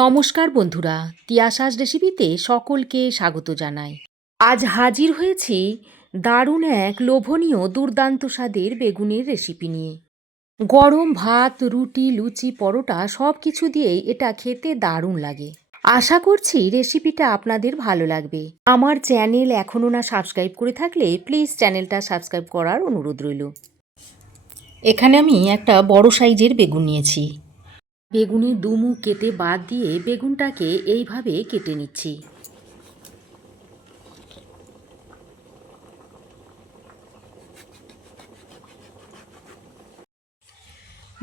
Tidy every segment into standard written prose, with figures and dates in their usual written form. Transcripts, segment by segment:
নমস্কার বন্ধুরা, তিয়াসাস রেসিপিতে সকলকে স্বাগত জানাই। আজ হাজির হয়েছি দারুণ এক লোভনীয় দুর্দান্ত স্বাদের বেগুনের রেসিপি নিয়ে। গরম ভাত, রুটি, লুচি, পরোটা সব কিছু দিয়েই এটা খেতে দারুণ লাগে। আশা করছি রেসিপিটা আপনাদের ভালো লাগবে। আমার চ্যানেল এখনও না সাবস্ক্রাইব করে থাকলে প্লিজ চ্যানেলটা সাবস্ক্রাইব করার অনুরোধ রইল। এখানে আমি একটা বড় সাইজের বেগুন নিয়েছি। বেগুনের দুমুখ কেটে বাদ দিয়ে বেগুনটাকে এইভাবে কেটে নিচ্ছি।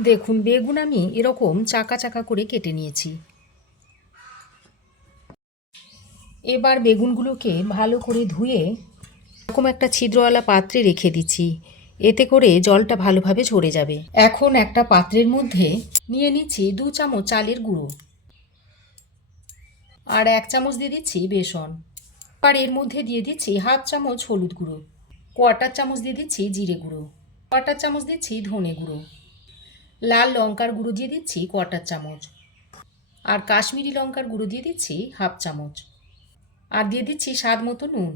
দেখুন, বেগুন আমি এরকম চাকা চাকা করে কেটে নিয়েছি। এবার বেগুনগুলোকে ভালো করে ধুয়ে এরকম একটা ছিদ্রওয়ালা পাত্রে রেখে দিচ্ছি, এতে করে জলটা ভালোভাবে ঝরে যাবে। এখন একটা পাত্রের মধ্যে নিয়ে নিচ্ছি 2 চামচ চালের গুঁড়ো আর 1 চামচ দিয়ে দিচ্ছি বেসন। আর এর মধ্যে দিয়ে দিচ্ছি 1/2 চামচ হলুদ গুঁড়ো, 1/4 চামচ দিয়ে দিচ্ছি জিরে গুঁড়ো, 1/4 চামচ দিচ্ছি ধনে গুঁড়ো, লাল লঙ্কার গুঁড়ো দিয়ে দিচ্ছি 1/4 চামচ, আর কাশ্মীরি লঙ্কার গুঁড়ো দিয়ে দিচ্ছি 1/2 চামচ, আর দিয়ে দিচ্ছি স্বাদ মতো নুন।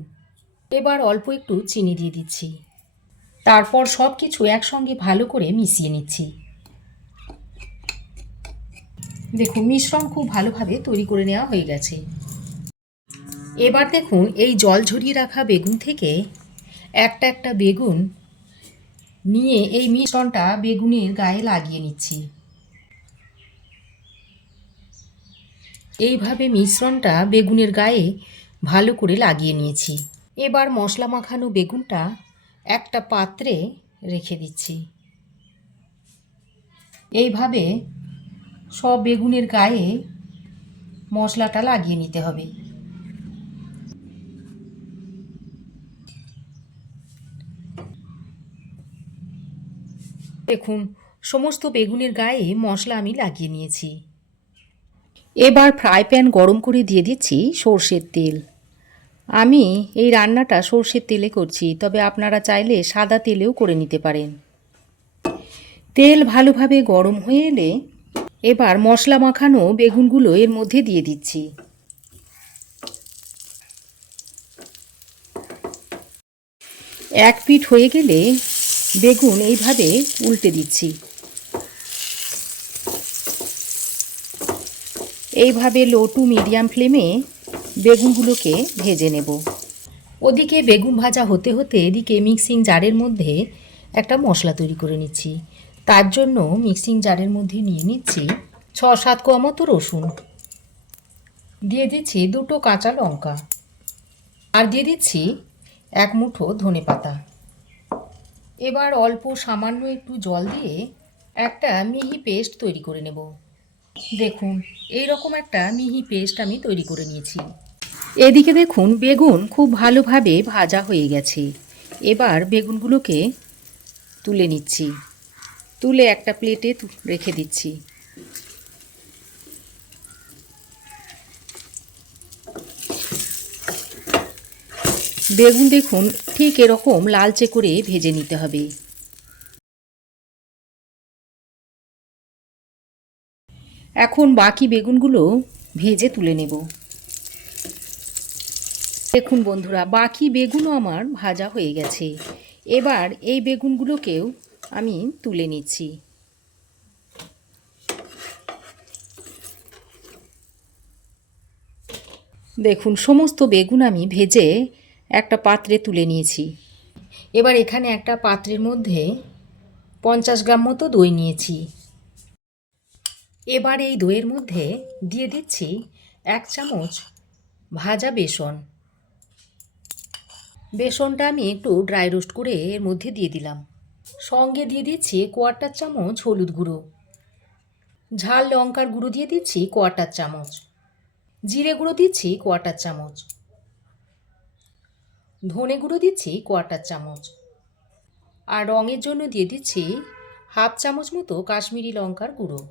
এবার অল্প একটু চিনি দিয়ে দিচ্ছি। তারপর সব কিছু একসঙ্গে ভালো করে মিশিয়ে নিচ্ছি। দেখুন, মিশ্রণ খুব ভালোভাবে তৈরি করে নেওয়া হয়ে গেছে। এবার দেখুন, এই জল ঝরিয়ে রাখা বেগুন থেকে একটা একটা বেগুন নিয়ে এই মিশ্রণটা বেগুনের গায়ে লাগিয়ে নিচ্ছি। এইভাবে মিশ্রণটা বেগুনের গায়ে ভালো করে লাগিয়ে নিয়েছি। এবার মশলা মাখানো বেগুনটা একটা পাত্রে রেখে দিচ্ছি। এইভাবে সব বেগুনের গায়ে মশলাটা লাগিয়ে নিতে হবে। দেখুন, সমস্ত বেগুনের গায়ে মশলা আমি লাগিয়ে নিয়েছি। এবার ফ্রাই প্যান গরম করে দিয়ে দিচ্ছি সর্ষের তেল। আমি এই রান্নাটা সর্ষের তেলে করছি, তবে আপনারা চাইলে সাদা তেলেও করে নিতে পারেন। তেল ভালোভাবে গরম হয়ে এলে এবার মশলা মাখানো বেগুনগুলো এর মধ্যে দিয়ে দিচ্ছি। এক পিঠ হয়ে গেলে বেগুন এইভাবে উল্টে দিচ্ছি। এইভাবে লো টু মিডিয়াম ফ্লেমে বেগুনগুলোকে ভেজে নেব। ওদিকে বেগুন ভাজা হতে হতে এদিকে মিক্সিং জারের মধ্যে একটা মশলা তৈরি করে নিচ্ছি। তার জন্য মিক্সিং জারের মধ্যে নিয়ে নিচ্ছি 6-7 কোয়া মতো রসুন, দিয়ে দিচ্ছি 2টো কাঁচা লঙ্কা, আর দিয়ে দিচ্ছি 1 মুঠো ধনে পাতা। এবার অল্প সামান্য একটু জল দিয়ে একটা মিহি পেস্ট তৈরি করে নেব। দেখুন, এই রকম একটা মিহি পেস্ট আমি তৈরি করে নিয়েছি। এদিকে দেখুন, বেগুন খুব ভালোভাবে ভাজা হয়ে গেছে। এবার বেগুনগুলোকে তুলে নিচ্ছি, তুলে একটা প্লেটে রেখে দিচ্ছি। বেগুন দেখুন ঠিক এরকম লালচে করে ভেজে নিতে হবে। এখন বাকি বেগুনগুলো ভেজে তুলে নেব। দেখুন বন্ধুরা, বাকি বেগুনও আমার ভাজা হয়ে গেছে। এবার এই বেগুনগুলোকেও আমি তুলে নিচ্ছি। দেখুন, সমস্ত বেগুন আমি ভেজে একটা পাত্রে তুলে নিয়েছি। এবার এখানে একটা পাত্রের মধ্যে 50 গ্রাম মতো দই নিয়েছি। এবার এই দইয়ের মধ্যে দিয়ে দিচ্ছি 1 চামচ ভাজা বেসন। বেসনটা আমি একটু ড্রাই রোস্ট করে এর মধ্যে দিয়ে দিলাম। সঙ্গে দিয়ে দিচ্ছি 1/4 চামচ হলুদ গুঁড়ো, ঝাল লঙ্কার গুঁড়ো দিয়ে দিচ্ছি 1/4 চামচ, জিরে গুঁড়ো দিচ্ছি 1/4 চামচ, ধনে গুঁড়ো দিচ্ছি 1/4 চামচ, আর রঙের জন্য দিয়ে দিচ্ছি 1/2 চামচ মতো কাশ্মীরি লঙ্কার গুঁড়ো।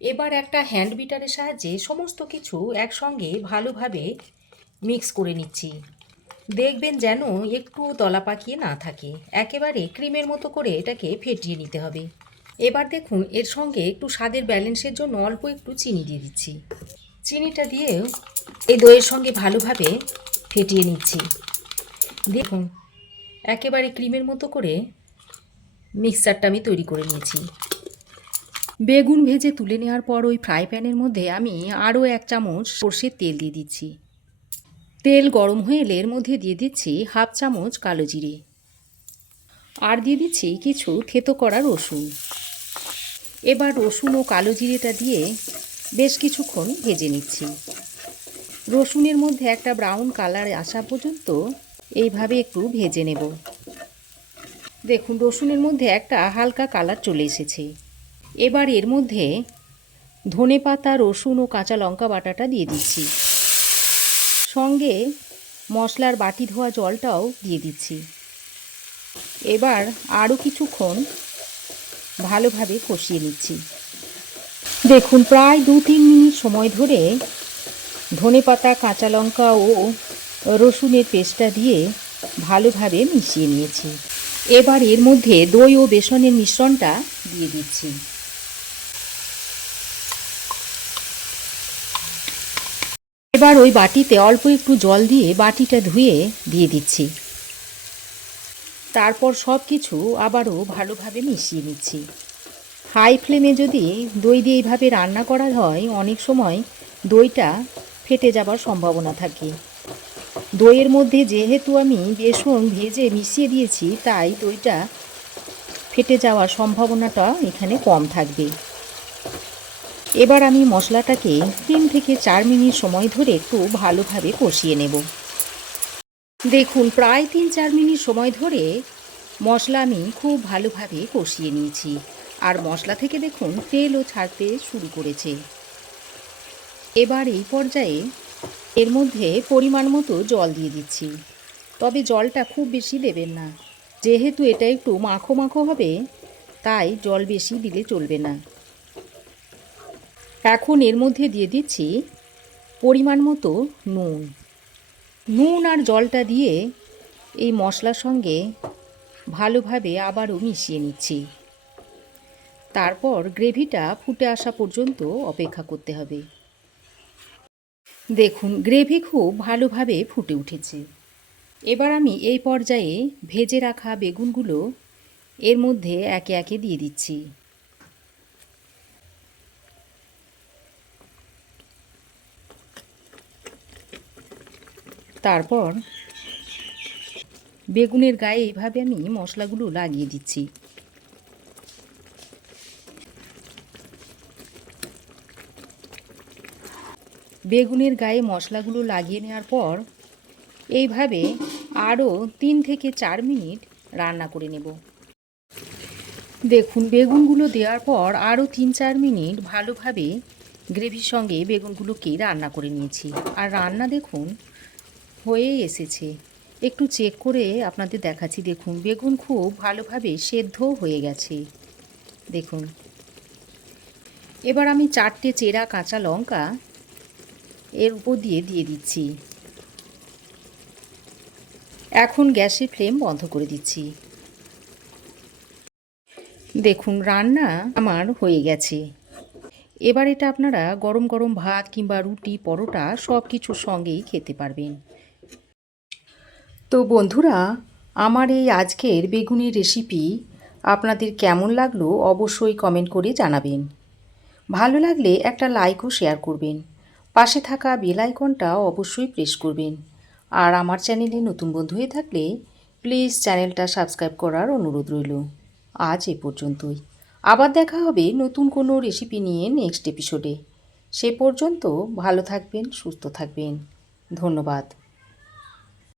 এবার একটা হ্যান্ড বিটারের সাহায্যে সমস্ত কিছু একসঙ্গে ভালোভাবে মিক্স করে নিচ্ছি। দেখবেন যেন একটু দলা পাকিয়ে না থাকে, একেবারে ক্রিমের মতো করে এটাকে ফেটিয়ে নিতে হবে। এবার দেখুন এর সঙ্গে একটু স্বাদের ব্যালেন্সের জন্য অল্প একটু চিনি দিয়ে দিচ্ছি। চিনিটা দিয়েও এই দইয়ের সঙ্গে ভালোভাবে ফেটিয়ে নিচ্ছি। দেখুন একেবারে ক্রিমের মতো করে মিক্সচারটা আমি তৈরি করে নিয়েছি। বেগুন ভেজে তুলে নেওয়ার পর ওই ফ্রাই প্যানের মধ্যে আমি আরও 1 চামচ সর্ষের তেল দিয়ে দিচ্ছি। তেল গরম হয়ে এলে এর মধ্যে দিয়ে দিচ্ছি 1/2 চামচ কালো জিরে, আর দিয়ে দিচ্ছি কিছু থেতো করা রসুন। এবার রসুন ও কালো জিরেটা দিয়ে বেশ কিছুক্ষণ ভেজে নিচ্ছি। রসুনের মধ্যে একটা ব্রাউন কালার আসা পর্যন্ত এইভাবে একটু ভেজে নেব। দেখুন রসুনের মধ্যে একটা হালকা কালার চলে এসেছে। এবার এর মধ্যে ধনেপাতা, রসুন ও কাঁচা লঙ্কা বাটাটা দিয়ে দিচ্ছি। সঙ্গে মশলার বাটি ধোয়া জলটাও দিয়ে দিচ্ছি। এবার আরও কিছুক্ষণ ভালোভাবে কষিয়ে নিচ্ছি। দেখুন প্রায় 2-3 মিনিট সময় ধরে ধনেপাতা, কাঁচা লঙ্কা ও রসুনের পেস্টটা দিয়ে ভালোভাবে মিশিয়ে নিয়েছি। এবার এর মধ্যে দই ও বেসনের মিশ্রণটা দিয়ে দিচ্ছি। এবার ওই বাটিতে অল্প একটু জল দিয়ে বাটিটা ধুয়ে দিয়ে দিচ্ছি। তারপর সব কিছু আবারও ভালোভাবে মিশিয়ে নিচ্ছি। হাই ফ্লেমে যদি দই দিয়ে এইভাবে রান্না করা হয় অনেক সময় দইটা ফেটে যাবার সম্ভাবনা থাকে। দইয়ের মধ্যে যেহেতু আমি বেসন ভেজে মিশিয়ে দিয়েছি তাই দইটা ফেটে যাওয়ার সম্ভাবনাটা এখানে কম থাকবে। এবার আমি মশলাটাকে 3 থেকে 4 মিনিট সময় ধরে একটু ভালোভাবে কষিয়ে নেব। দেখুন প্রায় 3-4 মিনিট সময় ধরে মশলা আমি খুব ভালোভাবে কষিয়ে নিয়েছি, আর মশলা থেকে দেখুন তেলও ছাড়তে শুরু করেছে। এবার এই পর্যায়ে এর মধ্যে পরিমাণ মতো জল দিয়ে দিচ্ছি, তবে জলটা খুব বেশি দেবেন না, যেহেতু এটা একটু মাখো মাখো হবে তাই জল বেশি দিলে চলবে না। এখন এর মধ্যে দিয়ে দিচ্ছি পরিমাণ মতো নুন। নুন আর জলটা দিয়ে এই মশলার সঙ্গে ভালোভাবে আবারও মিশিয়ে নিচ্ছি। তারপর গ্রেভিটা ফুটে আসা পর্যন্ত অপেক্ষা করতে হবে। দেখুন গ্রেভি খুব ভালোভাবে ফুটে উঠেছে। এবার আমি এই পর্যায়ে ভেজে রাখা বেগুনগুলো এর মধ্যে একে একে দিয়ে দিচ্ছি। তারপর বেগুনের গায়ে এইভাবে আমি মশলাগুলো লাগিয়ে দিচ্ছি। বেগুনের গায়ে মশলাগুলো লাগিয়ে নেওয়ার পর এইভাবে আরও 3 থেকে 4 মিনিট রান্না করে নেব। দেখুন বেগুনগুলো দেওয়ার পর আরও 3-4 মিনিট ভালোভাবে গ্রেভির সঙ্গে বেগুনগুলোকে রান্না করে নিয়েছি। আর রান্না দেখুন হয়েই এসেছে। একটু চেক করে আপনাদের দেখাচ্ছি। দেখুন বেগুন খুব ভালোভাবে সেদ্ধ হয়ে গেছে। দেখুন এবার আমি 4টে চেরা কাঁচা লঙ্কা এর উপর দিয়ে দিচ্ছি। এখন গ্যাসের ফ্লেম বন্ধ করে দিচ্ছি। দেখুন রান্না আমার হয়ে গেছে। এবার এটা আপনারা গরম গরম ভাত কিংবা রুটি, পরোটা সব কিছুর সঙ্গেই খেতে পারবেন। তো বন্ধুরা, আমার এই আজকের বেগুনের রেসিপি আপনাদের কেমন লাগলো অবশ্যই কমেন্ট করে জানাবেন। ভালো লাগলে একটা লাইক ও শেয়ার করবেন। পাশে থাকা বেল আইকনটা অবশ্যই প্রেস করবেন। আর আমার চ্যানেলে নতুন বন্ধু হয়ে থাকলে প্লিজ চ্যানেলটা সাবস্ক্রাইব করার অনুরোধ রইল। আজ এ পর্যন্তই। আবার দেখা হবে নতুন কোনো রেসিপি নিয়ে নেক্সট এপিসোডে। সে পর্যন্ত ভালো থাকবেন, সুস্থ থাকবেন। ধন্যবাদ।